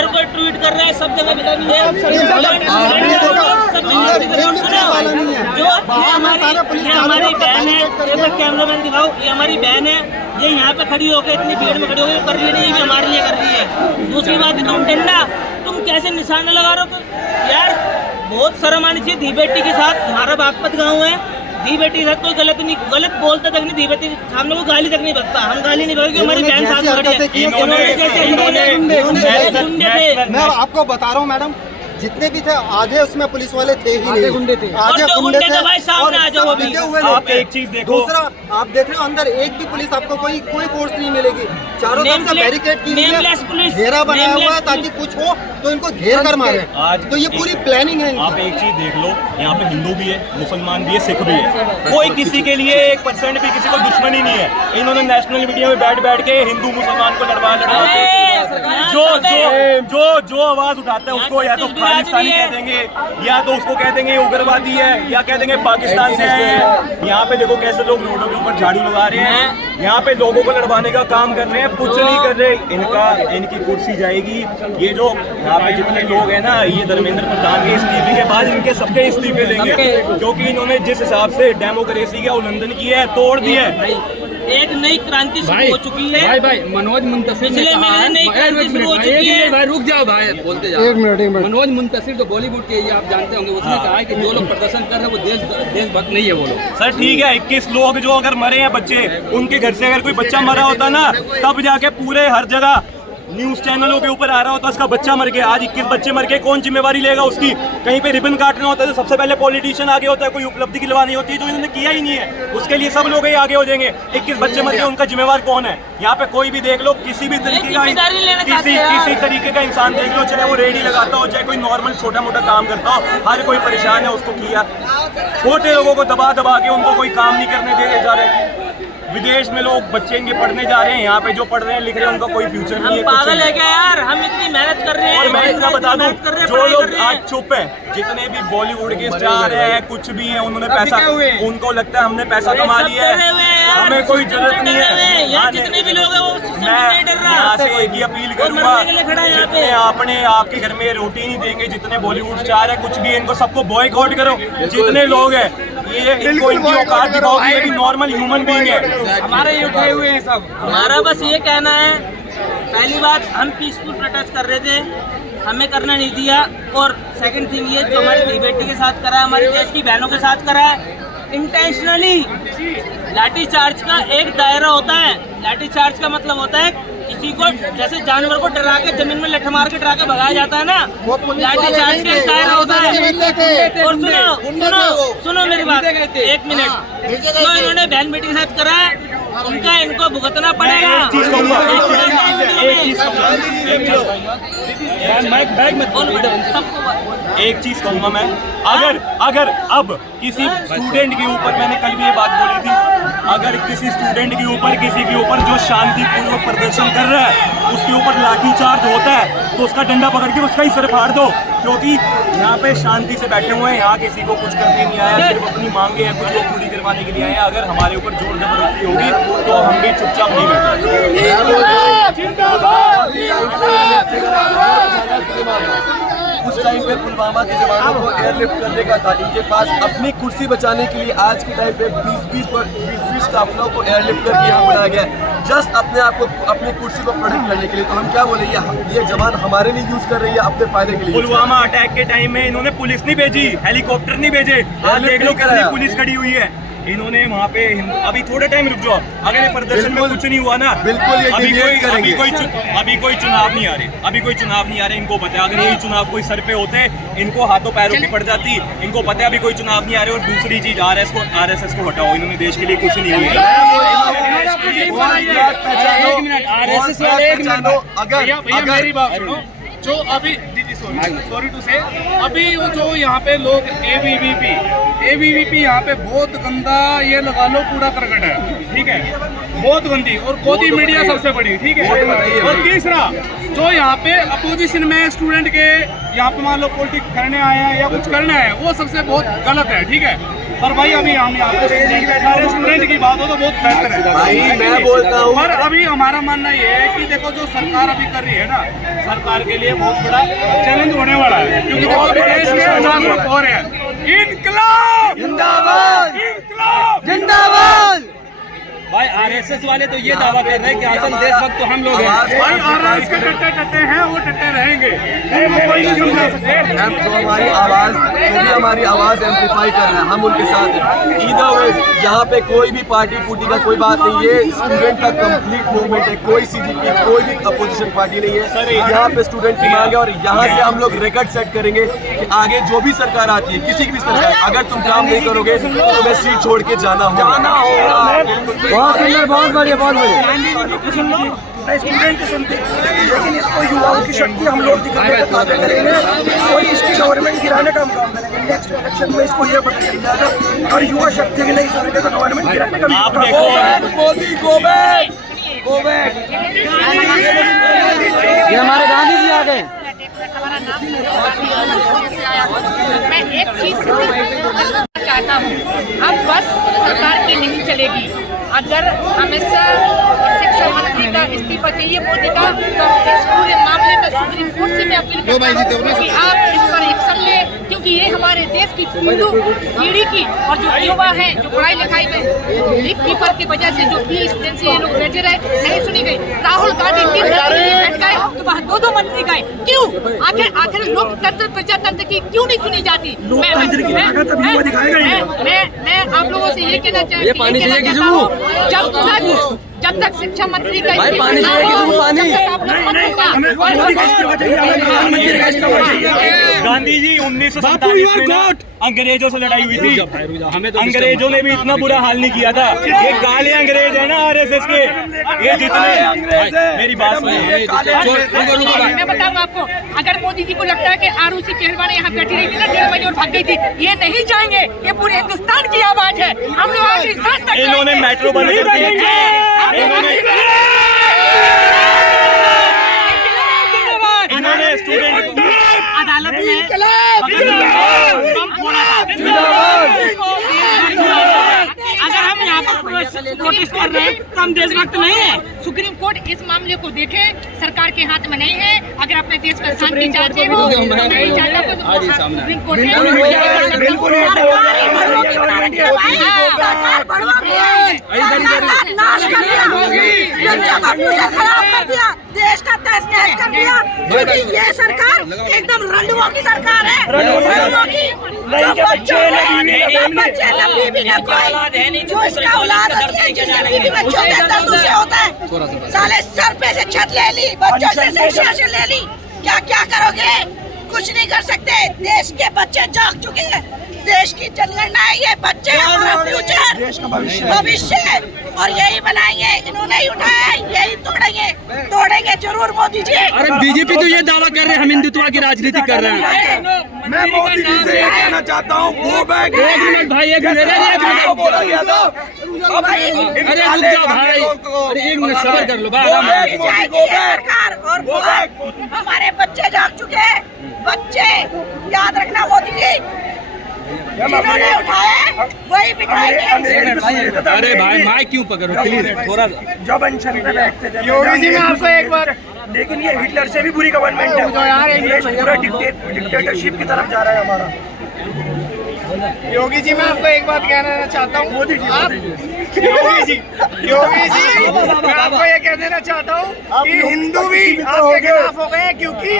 हर कोई ट्वीट कर रहा है, सब जगह जो हमारी बहन है, कैमरामैन दिखाओ, ये हमारी बहन है, ये यहाँ पे खड़ी होकर इतनी भीड़ में खड़ी होकर कर रही नहीं, ये हमारे लिए कर रही है। दूसरी बात है तुम डंडा, तुम कैसे निशाना लगा रहे हो यार, बहुत शर्म आनी चाहिए। धी बेटी के साथ हमारा बागपत गाँव है, धी बेटी के साथ कोई गलत बोलता तक नहीं, धी बेटी सामने को गाली तक नहीं बकता, हम गाली नहीं बकते, हमारी बहन साथ खड़ी है। मैं आपको बता रहा हूँ मैडम, जितने भी थे आधे उसमें पुलिस वाले थे ही नहीं, आधे गुंडे थे भाई सामने आ जाओ। आप एक चीज देखो, दूसरा आप देख रहे हो अंदर एक भी पुलिस आपको कोई फोर्स नहीं मिलेगी, चारों तरफ से बैरिकेड की हुई है, घेरा बनाया हुआ है ताकि कुछ हो तो इनको घेर कर मारे। आज तो ये पूरी प्लानिंग है। आप एक चीज देख लो, यहाँ पे हिंदू भी है, मुसलमान भी है, सिख भी है, कोई किसी के लिए 1% भी किसी को दुश्मनी नहीं है। इन्होंने नेशनल मीडिया में बैठ के हिंदू मुसलमान को लड़वा जो आवाज उठाता है उसको या तो खालिस्तानी कह देंगे, या तो उसको कह देंगे उग्रवादी है, या कह देंगे पाकिस्तान से है। यहाँ पे देखो कैसे लोग रोडों के ऊपर झाड़ू लगा रहे हैं, यहाँ पे लोगों को लड़वाने का काम कर रहे हैं, कुछ नहीं कर रहे। इनकी कुर्सी जाएगी। ये जो यहाँ पे जितने लोग हैं ना, ये धर्मेंद्र प्रधान के इस्तीफे के बाद इनके सबके इस्तीफे लेंगे, क्योंकि इन्होंने जिस हिसाब से डेमोक्रेसी का उल्लंघन किया है, तोड़ दिया है। एक नई क्रांति शुरू हो चुकी है। भाई मनोज मुंतसिर ने कहा है, नई क्रांति शुरू हो चुकी है। भाई रुक जाओ भाई, बोलते जाओ। एक मिनट। मनोज मुंतसिर तो बॉलीवुड के, ये आप जानते होंगे, उसने कहा है कि जो लोग प्रदर्शन कर रहे हैं वो देशभक्त नहीं है वो लोग। सर ठीक है, 21 लोग जो अगर मरे हैं बच्चे, उनके घर से अगर कोई बच्चा मरा होता ना, तब जाके पूरे हर जगह न्यूज चैनलों के ऊपर आ रहा होता उसका बच्चा मर गया। आज 21 बच्चे मर गए, कौन जिम्मेवारी लेगा उसकी? कहीं पे रिबन काटना होता है तो सबसे पहले पॉलिटिशियन आगे होता है, कोई उपलब्धि खिलवानी होती है, जो इन्होंने किया ही नहीं है, उसके लिए सब लोग ही आगे हो जाएंगे। 21 बच्चे मर गए, उनका जिम्मेवार कौन है? यहाँ पे कोई भी देख लो, किसी भी तरीके का किसी तरीके का इंसान देख लो, चाहे वो रेडी लगाता हो, चाहे कोई नॉर्मल छोटा मोटा काम करता हो, हर कोई परेशान है, उसको किया। छोटे लोगों को दबा के उनको कोई काम नहीं करने दे जा रहे। विदेश में लोग बच्चे इनके पढ़ने जा रहे हैं, यहाँ पे जो पढ़ रहे हैं लिख रहे हैं, उनका कोई फ्यूचर नहीं है। पागल है क्या यार, हम इतनी मेहनत कर रहे हैं। और मैं इतना बता दूं, जो लोग आज चुप है, जितने भी बॉलीवुड के स्टार है, कुछ भी है, उन्होंने पैसा, उनको लगता है हमने पैसा कमा लिया है, हमें कोई जरूरत नहीं है। जितने भी लोग हैं वो मैं यहाँ से एक ही अपील करूंगा, जितने आपके घर में रोटी नहीं देंगे, जितने बॉलीवुड स्टार है, कुछ भी इनको सबको बॉयकॉट करो। जितने लोग हैं ये इनको इनकी औकात दिखाओ कि ये भी नॉर्मल ह्यूमन बीइंग है। हमारे ये उठाए हुए हैं सब। हमारा बस ये कहना है, पहली बात हम पीसफुल प्रोटेस्ट कर रहे थे, हमें करना नहीं दिया। और सेकंड थिंग ये जो हमारी बेटी के साथ करा है, हमारे देश की बहनों के साथ करा है, इंटेंशनली। लाठी चार्ज का एक दायरा होता है, लाठी चार्ज का मतलब होता है किसी को जैसे जानवर को डरा के जमीन में लठ मार के डरा के भगाया जाता है ना, लाठी चार्ज का एक दायरा होता है। और सुनो मेरी बात, एक मिनट, जो इन्होंने बहन बेटी के साथ करा है उनका इनको भुगतना पड़ेगा। एक चीज कहूंगा मैं, अगर अब किसी स्टूडेंट के ऊपर, मैंने कल भी ये बात बोली थी, अगर किसी स्टूडेंट के ऊपर, किसी के ऊपर जो शांतिपूर्वक प्रदर्शन कर रहा है, उसके ऊपर लाठीचार्ज होता है, तो उसका डंडा पकड़ के उसका ही सर फाड़ दो, क्योंकि यहाँ पे शांति से बैठे हुए हैं, यहाँ किसी को कुछ करने नहीं आया, सिर्फ अपनी मांगे हैं कुछ लोग पूरी करवाने के लिए आए हैं। अगर हमारे ऊपर जोर जबरदस्ती होगी तो हम भी चुपचाप नहीं बैठेंगे। उस टाइम पे पुलवामा के जवानों को एयरलिफ्ट करने का था, इनके पास अपनी कुर्सी बचाने के लिए आज के टाइम पे 20 काफिलों को एयरलिफ्ट करके यहाँ बनाया गया है, जस्ट अपने आप को, अपनी कुर्सी को प्रोटेक्ट करने के लिए। तो हम क्या बोले, ये जवान हमारे लिए यूज कर रही है, अपने फायदे के लिए। पुलवामा अटैक के टाइम में इन्होंने पुलिस नहीं भेजी, हेलीकॉप्टर नहीं भेजे, आज देख लो कितनी पुलिस खड़ी हुई है। इन्होंने वहाँ पे, अभी थोड़ा टाइम रुक जाओ, अगर ये प्रदर्शन में कुछ नहीं हुआ ना, बिल्कुल अभी कोई चुनाव नहीं आ रहे, इनको पता है, अगर यही चुनाव कोई सर पे होते, इनको हाथों पैरों की पड़ जाती, इनको पता है अभी कोई चुनाव नहीं आ रहे। और दूसरी चीज, RSS को हटाओ, इन्होंने देश के लिए कुछ नहीं किया। मेरी बात सुनो, जो अभी दीदी सॉरी टू से, अभी जो यहाँ पे लोग ABVP यहाँ पे बहुत गंदा, ये लगा लो कूड़ा करकट है, ठीक है, बहुत गंदी, और गोदी मीडिया सबसे बड़ी, ठीक है। और तीसरा जो यहाँ पे अपोजिशन में स्टूडेंट के यहाँ पे मान लो पॉलिटिक्स करने आए हैं या कुछ करना है, वो सबसे बहुत गलत है, ठीक है। पर भाई अभी हम यहाँ पे स्टूडेंट की बात हो तो बहुत बेहतर है भाई, मैं बोलता हूँ। पर अभी हमारा मानना ये है कि देखो जो सरकार अभी कर रही है ना, सरकार के लिए बहुत बड़ा चैलेंज होने वाला है, क्योंकि देखो अभी देश के जागरूक हो रहे हैं। इनकलाब जिंदाबाद, इनकलाब जिंदाबाद। भाई आरएसएस वाले तो ये दावा कर रहे हैं कि असल देशभक्त तो हम लोग हैं। भाई आरएसएस के टट्टे हैं, वो टट्टे रहेंगे, वो कोई नहीं समझा सकते। हम जो हमारी आवाज एम्पलीफाई कर रहे हैं, हम उनके साथ हैं। ईदर वे यहाँ पे कोई भी पार्टी फूटी का कोई बात नहीं, ये स्टूडेंट का कंप्लीट मूवमेंट है। कोई सीजीपी कोई भी अपोजिशन पार्टी नहीं है, यहाँ पे स्टूडेंट की मांग है। और यहाँ से हम लोग रिकॉर्ड सेट करेंगे कि आगे जो भी सरकार आती है, किसी की भी सरकार, अगर तुम काम नहीं करोगे तो तुम्हें सीट छोड़ के जाना होगा। बहुत सुंदर, बहुत बढ़िया, बहुत बढ़िया। स्टूडेंट की सुनते, लेकिन इसको युवाओं की शक्ति हम लोग दिखाने का काम करेंगे। कोई इसकी गवर्नमेंट गिराने का हम काम करेंगे। नेक्स्ट इलेक्शन में इसको ये पता चल जाएगा, और युवा शक्ति की नहीं सुनेंगे तो गवर्नमेंट गिराने का आप देखो, Modi go back, go back. ये हमारे गांधी जी आ गए। मैं एक चीज चाहता हूँ, अब बस सरकार की नहीं चलेगी। अगर हमेशा शिक्षा मंत्री का इस्तीफा चाहिए मोदी का, तो इस पूरे मामले में सुप्रीम कोर्ट से मैं अपील करता हूँ कि आप इस पर एक्शन लें, क्योंकि ये हमारे देश की पीढ़ी की और जो युवा हैं, जो पढ़ाई लिखाई में लीक पेपर की वजह से जो 20 दिन से ये लोग बैठे रहे, नहीं सुनी गई। राहुल गांधी 3 दिन के लिए बैठ गए तो वहाँ 2-2 मंत्री गए, क्यों? आखिर लोकतंत्र प्रजातंत्र की क्यों नहीं सुनी जाती? मैं आप लोगों से ये कहना चाहता हूँ, जब तक शिक्षा मंत्री का गांधी जी 1947 में अंग्रेजों से लड़ाई हुई थी। अंग्रेजों ने भी इतना बुरा हाल नहीं किया था। ये काले अंग्रेज है ना आरएसएस के, ये जितने अंग्रेज है। मेरी बात सुनिए, मैं बताऊँ आपको, अगर मोदी जी को लगता है कि आरुषि पहलवान यहाँ बैठी रही थी ना 1.5 महीने और भाग गई थी, ये नहीं जाएंगे। ये पूरे हिंदुस्तान की आवाज है, हम लोग आखिरी सांस तक इन्होंने मेट्रो बंद कर दी। इन्होंने स्टूडेंट अदालत में अगर हम यहाँ पर प्रोटेस्ट कर रहे हैं तो हम देशभक्त नहीं है। सुप्रीम कोर्ट इस मामले को देखे, सरकार के हाथ में नहीं है। अगर अपने देश में शांति चाहते हो तो नहीं चाहता तो सुप्रीम कोर्ट देश का तहस नहस कर दिया, क्योंकि ये सरकार एकदम रंडुओं की सरकार है। रंडुओं की बच्चे न बीबी न कोई, जो इसका औलाद होती है, जिसके बीबी बच्चों के दर्द उसे होता है। साले सर पे से छत ले ली, बच्चों से शिक्षा ले ली, क्या क्या करोगे? कुछ नहीं कर सकते। देश के बच्चे जाग चुके हैं, देश की जनगणना है, ये बच्चे हमारा फ्यूचर, देश का भविष्य, और यही बनाएंगे। इन्होंने ही उठाया है, यही तोड़ेंगे जरूर मोदी जी। अरे बीजेपी तो ये दावा कर रहे हैं हम हिंदुत्व की राजनीति कर रहे हैं। मैं मोदी जी से ये कहना चाहता हूँ, गो बैक। एक मिनट भाई, एक मिनट बोला गया था। अरे रुक जाओ भाई, अरे 1 मिनट सब्र कर लो भाई। सरकार और हमारे बच्चे जाग चुके हैं। बच्चे याद रखना, मोदी जी जिन्होंने उठाया वही बिठाएंगे। अरे भाई माइक क्यों पकड़ो प्लीज थोड़ा। जब अनशन पे बैठते थे योगी जी, मैं आपको एक बार, लेकिन ये हिटलर से भी बुरी गवर्नमेंट है। ये पूरा डिक्टेटरशिप की तरफ जा रहा है हमारा। योगी जी, मैं आपको एक बात कहना चाहता हूँ। मोदी जी, योगी जी, मैं आपको ये कह देना चाहता हूँ कि हिंदू भी आपके खिलाफ हो गए, क्योंकि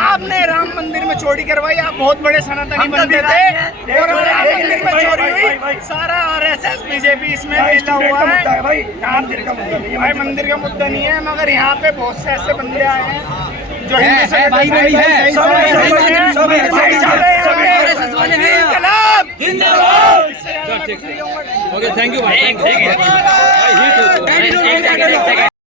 आपने राम मंदिर में चोरी करवाई। आप बहुत बड़े सनातनी बनते थे और राम मंदिर में चोरी हुई। सारा आरएसएस बीजेपी इसमें मिला हुआ है। भाई मंदिर का मुद्दा नहीं है, भाई मंदिर का मुद्दा नहीं है, मगर यहाँ पे बहुत से ऐसे बंदे आए हैं जो हिंदू से भाई बहन है, ओके थैंक यू भाई, थैंक यू।